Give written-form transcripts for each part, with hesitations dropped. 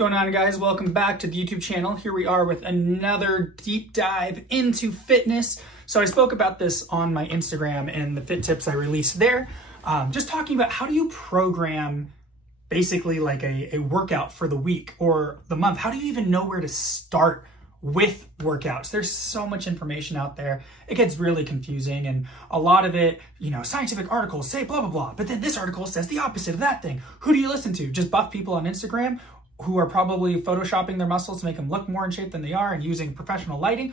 going on, guys? Welcome back to the YouTube channel. Here we are with another deep dive into fitness. So I spoke about this on my Instagram and the fit tips I released there. Just talking about how do you program basically like a workout for the week or the month. How do you even know where to start with workouts? There's so much information out there. It gets really confusing, and a lot of it, you know, scientific articles say blah, blah, blah, but then this article says the opposite of that thing. Who do you listen to? Just buff people on Instagram who are probably photoshopping their muscles to make them look more in shape than they are and using professional lighting?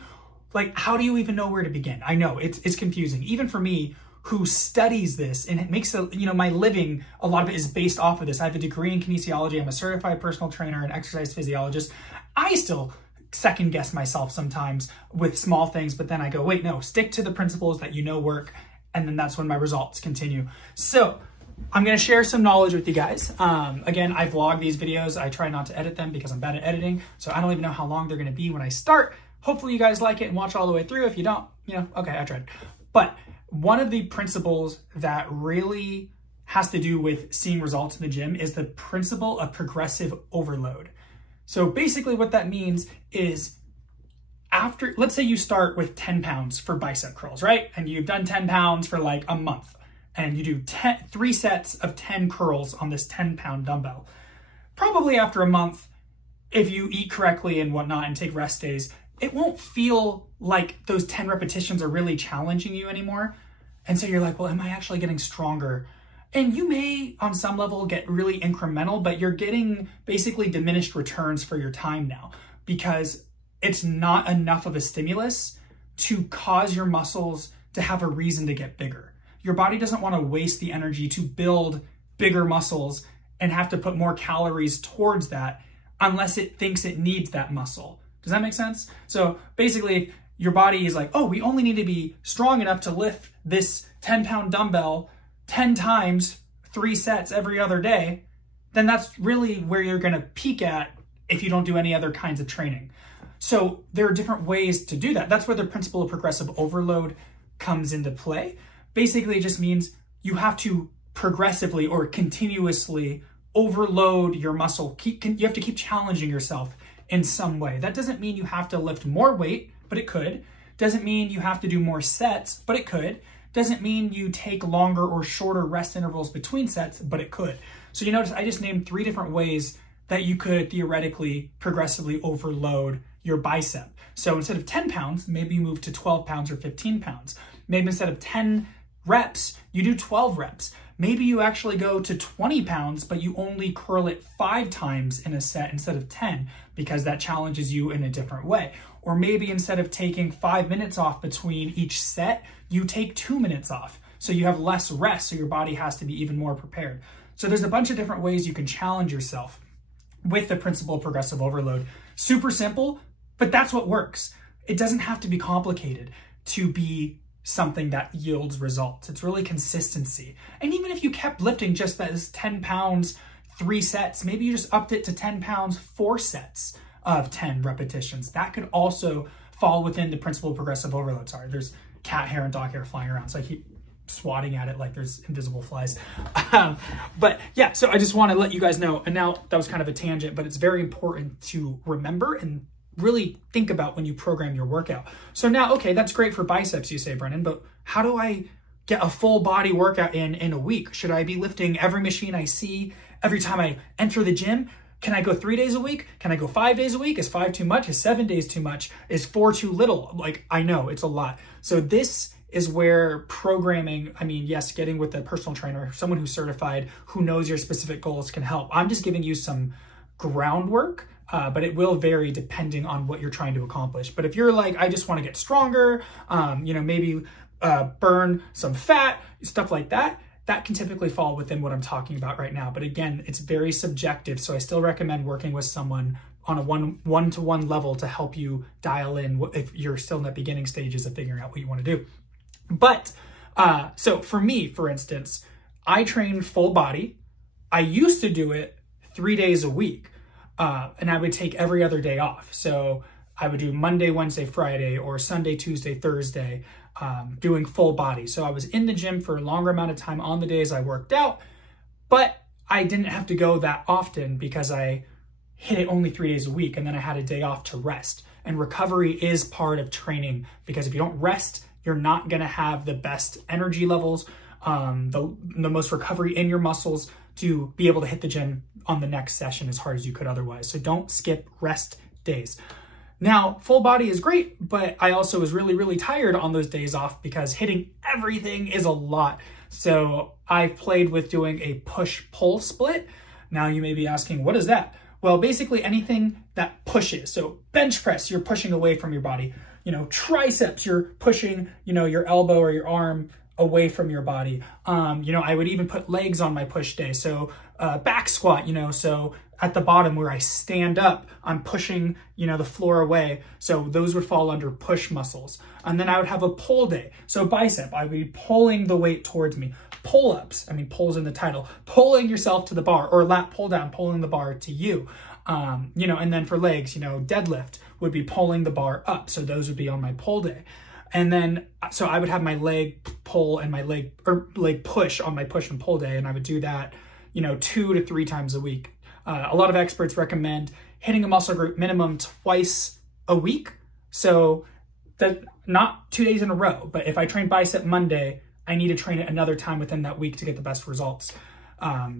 Like, how do you even know where to begin? I know it's confusing, even for me who studies this, and it makes my living, a lot of it is based off of this. I have a degree in kinesiology. I'm a certified personal trainer and exercise physiologist. I still second guess myself sometimes with small things, but then I go, wait, no, stick to the principles that you know work, and then that's when my results continue. So I'm gonna share some knowledge with you guys. Again, I vlog these videos. I try not to edit them because I'm bad at editing, so I don't even know how long they're gonna be when I start. Hopefully you guys like it and watch all the way through. If you don't, okay, I tried. But one of the principles that really has to do with seeing results in the gym is the principle of progressive overload. So basically what that means is after, let's say you start with 10 pounds for bicep curls, right? And you've done 10 pounds for like a month, and you do 3 sets of 10 curls on this 10-pound dumbbell. Probably after a month, if you eat correctly and whatnot and take rest days, it won't feel like those 10 repetitions are really challenging you anymore. And so you're like, well, am I actually getting stronger? And you may, on some level, get really incremental, but you're getting basically diminished returns for your time now because it's not enough of a stimulus to cause your muscles to have a reason to get bigger. Your body doesn't want to waste the energy to build bigger muscles and have to put more calories towards that unless it thinks it needs that muscle. Does that make sense? So basically, your body is like, oh, we only need to be strong enough to lift this 10-pound dumbbell 10 times, 3 sets every other day. Then that's really where you're going to peak at if you don't do any other kinds of training. So there are different ways to do that. That's where the principle of progressive overload comes into play. Basically, it just means you have to progressively or continuously overload your muscle. You have to keep challenging yourself in some way. That doesn't mean you have to lift more weight, but it could. Doesn't mean you have to do more sets, but it could. Doesn't mean you take longer or shorter rest intervals between sets, but it could. So you notice I just named 3 different ways that you could theoretically progressively overload your bicep. So instead of 10 pounds, maybe you move to 12 pounds or 15 pounds. Maybe instead of 10 reps, you do 12 reps. Maybe you actually go to 20 pounds, but you only curl it 5 times in a set instead of 10 because that challenges you in a different way. Or maybe instead of taking 5 minutes off between each set, you take 2 minutes off. So you have less rest, so your body has to be even more prepared. So there's a bunch of different ways you can challenge yourself with the principle of progressive overload. Super simple, but that's what works. It doesn't have to be complicated to be something that yields results. It's really consistency. And even if you kept lifting just those 10 pounds, 3 sets, maybe you just upped it to 10 pounds, 4 sets of 10 repetitions. That could also fall within the principle of progressive overload. Sorry, there's cat hair and dog hair flying around, so I keep swatting at it like there's invisible flies. But yeah, so I just want to let you guys know, and now that was kind of a tangent, but it's very important to remember and really think about when you program your workout. So now, okay, that's great for biceps, you say, Brennan, but how do I get a full body workout in a week? Should I be lifting every machine I see every time I enter the gym? Can I go 3 days a week? Can I go 5 days a week? Is 5 too much? Is 7 days too much? Is 4 too little? Like, I know it's a lot. So this is where programming, I mean, yes, getting with a personal trainer, someone who's certified, who knows your specific goals can help. I'm just giving you some groundwork, but it will vary depending on what you're trying to accomplish. But if you're like, I just want to get stronger, maybe burn some fat, stuff like that, that can typically fall within what I'm talking about right now. But again, it's very subjective. So I still recommend working with someone on a one-to-one level to help you dial in if you're still in the beginning stages of figuring out what you want to do. But so for me, for instance, I train full body. I used to do it 3 days a week, and I would take every other day off. So I would do Monday, Wednesday, Friday, or Sunday, Tuesday, Thursday, doing full body. So I was in the gym for a longer amount of time on the days I worked out, but I didn't have to go that often because I hit it only 3 days a week, and then I had a day off to rest. And recovery is part of training, because if you don't rest, you're not gonna have the best energy levels, the most recovery in your muscles to be able to hit the gym on the next session as hard as you could otherwise. So don't skip rest days. Now, full body is great, but I also was really, really tired on those days off because hitting everything is a lot. So I played with doing a push-pull split. Now you may be asking, what is that? Well, basically anything that pushes. So bench press, you're pushing away from your body. You know, triceps, you're pushing, you know, your elbow or your arm away from your body. You know, I would even put legs on my push day. So back squat, you know, so at the bottom where I stand up, I'm pushing, you know, the floor away. So those would fall under push muscles. And then I would have a pull day. So bicep, I would be pulling the weight towards me. Pull-ups, I mean, pull's in the title, pulling yourself to the bar, or lat pull down, pulling the bar to you. You know, and then for legs, you know, deadlift would be pulling the bar up. So those would be on my pull day. And then, so I would have my leg pull and my leg push on my push and pull day. And I would do that, you know, 2 to 3 times a week. A lot of experts recommend hitting a muscle group minimum twice a week. So that not 2 days in a row, but if I train bicep Monday, I need to train it another time within that week to get the best results.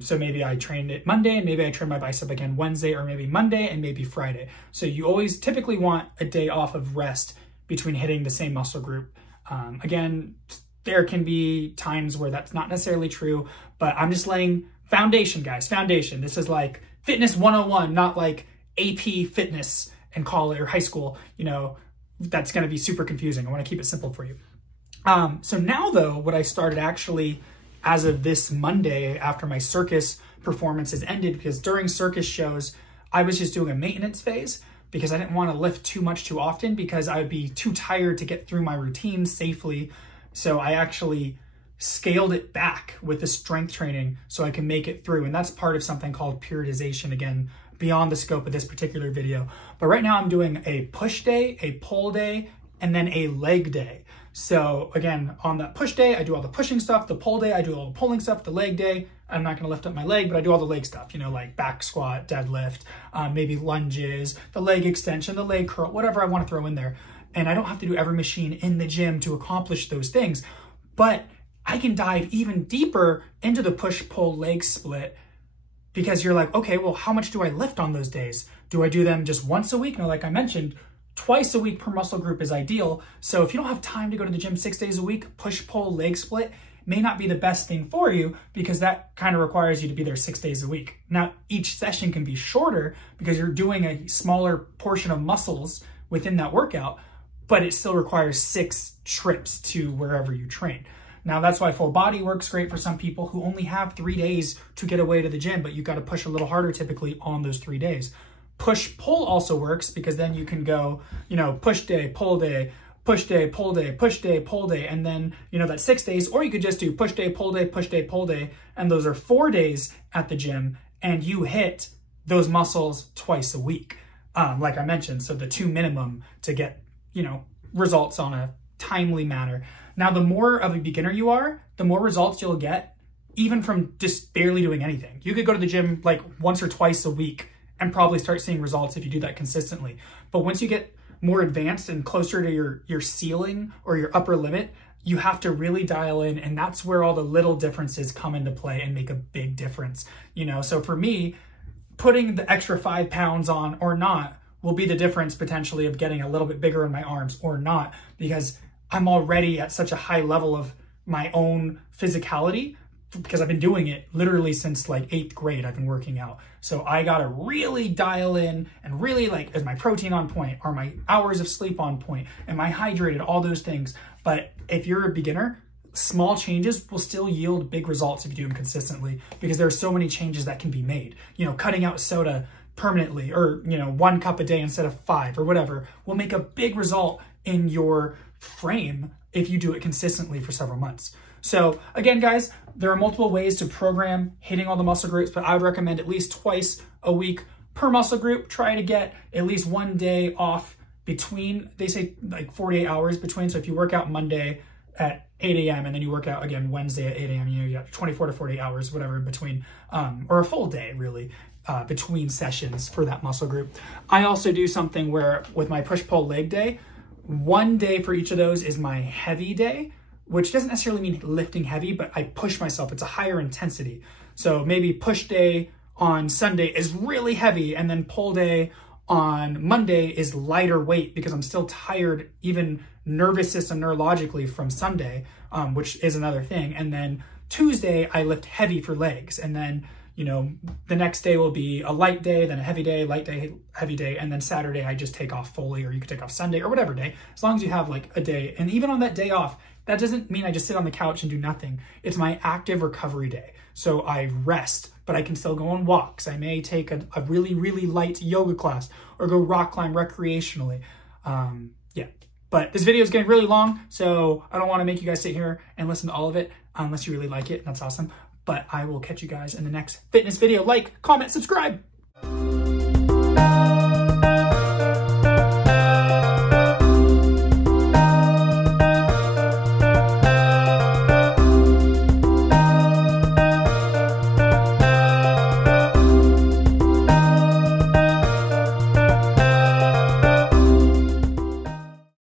So maybe I trained it Monday and maybe I train my bicep again Wednesday, or maybe Monday and maybe Friday. So you always typically want a day off of rest between hitting the same muscle group. Again, there can be times where that's not necessarily true, but I'm just laying foundation, guys, foundation. This is like fitness 101, not like AP fitness in college or high school. You know, that's gonna be super confusing. I wanna keep it simple for you. So now though, what I started actually as of this Monday after my circus performances ended, because during circus shows, I was just doing a maintenance phase because I didn't want to lift too much too often because I would be too tired to get through my routine safely. So I actually scaled it back with the strength training so I can make it through. And that's part of something called periodization, again, beyond the scope of this particular video. But right now I'm doing a push day, a pull day, and then a leg day. So again, on that push day, I do all the pushing stuff. The pull day, I do all the pulling stuff. The leg day, I'm not gonna lift up my leg, but I do all the leg stuff, you know, like back squat, deadlift, maybe lunges, the leg extension, the leg curl, whatever I wanna throw in there. And I don't have to do every machine in the gym to accomplish those things, but I can dive even deeper into the push-pull leg split, because you're like, okay, well, how much do I lift on those days? Do I do them just once a week? No, like I mentioned, twice a week per muscle group is ideal. So if you don't have time to go to the gym 6 days a week, push-pull leg split may not be the best thing for you, because that kind of requires you to be there 6 days a week. Now, each session can be shorter because you're doing a smaller portion of muscles within that workout, but it still requires 6 trips to wherever you train. Now, that's why full body works great for some people who only have 3 days to get away to the gym, but you've got to push a little harder typically on those 3 days. Push-pull also works because then you can go, you know, push day, pull day, push day, pull day, push day, pull day, and then, you know, that's 6 days, or you could just do push day, pull day, push day, pull day, and those are 4 days at the gym, and you hit those muscles twice a week, like I mentioned, so the 2 minimum to get, you know, results on a timely manner. Now, the more of a beginner you are, the more results you'll get, even from just barely doing anything. You could go to the gym like once or twice a week and probably start seeing results if you do that consistently. But once you get more advanced and closer to your ceiling or your upper limit, you have to really dial in, and that's where all the little differences come into play and make a big difference. You know, so for me, putting the extra 5 pounds on or not will be the difference potentially of getting a little bit bigger in my arms or not, because I'm already at such a high level of my own physicality, because I've been doing it literally since like 8th grade. I've been working out. So I got to really dial in and really, like, is my protein on point? Are my hours of sleep on point? Am I hydrated? All those things. But if you're a beginner, small changes will still yield big results if you do them consistently, because there are so many changes that can be made. You know, cutting out soda permanently, or, you know, 1 cup a day instead of 5 or whatever, will make a big result in your frame if you do it consistently for several months. So again, guys, there are multiple ways to program hitting all the muscle groups, but I would recommend at least twice a week per muscle group. Try to get at least 1 day off between, they say like 48 hours between. So if you work out Monday at 8 a.m. and then you work out again Wednesday at 8 a.m., you know, you got 24 to 48 hours, whatever in between, or a full day really. between sessions for that muscle group. I also do something where with my push-pull leg day, one day for each of those is my heavy day, which doesn't necessarily mean lifting heavy, but I push myself. It's a higher intensity. So maybe push day on Sunday is really heavy, and then pull day on Monday is lighter weight because I'm still tired, even nervous system neurologically from Sunday, which is another thing. And then Tuesday, I lift heavy for legs. And then, you know, the next day will be a light day, then a heavy day, light day, heavy day. And then Saturday, I just take off fully, or you could take off Sunday or whatever day, as long as you have like a day. And even on that day off, that doesn't mean I just sit on the couch and do nothing. It's my active recovery day. So I rest, but I can still go on walks. I may take a really, really light yoga class or go rock climb recreationally. Yeah, but this video is getting really long, so I don't want to make you guys sit here and listen to all of it unless you really like it. That's awesome. But I will catch you guys in the next fitness video. Like, comment, subscribe.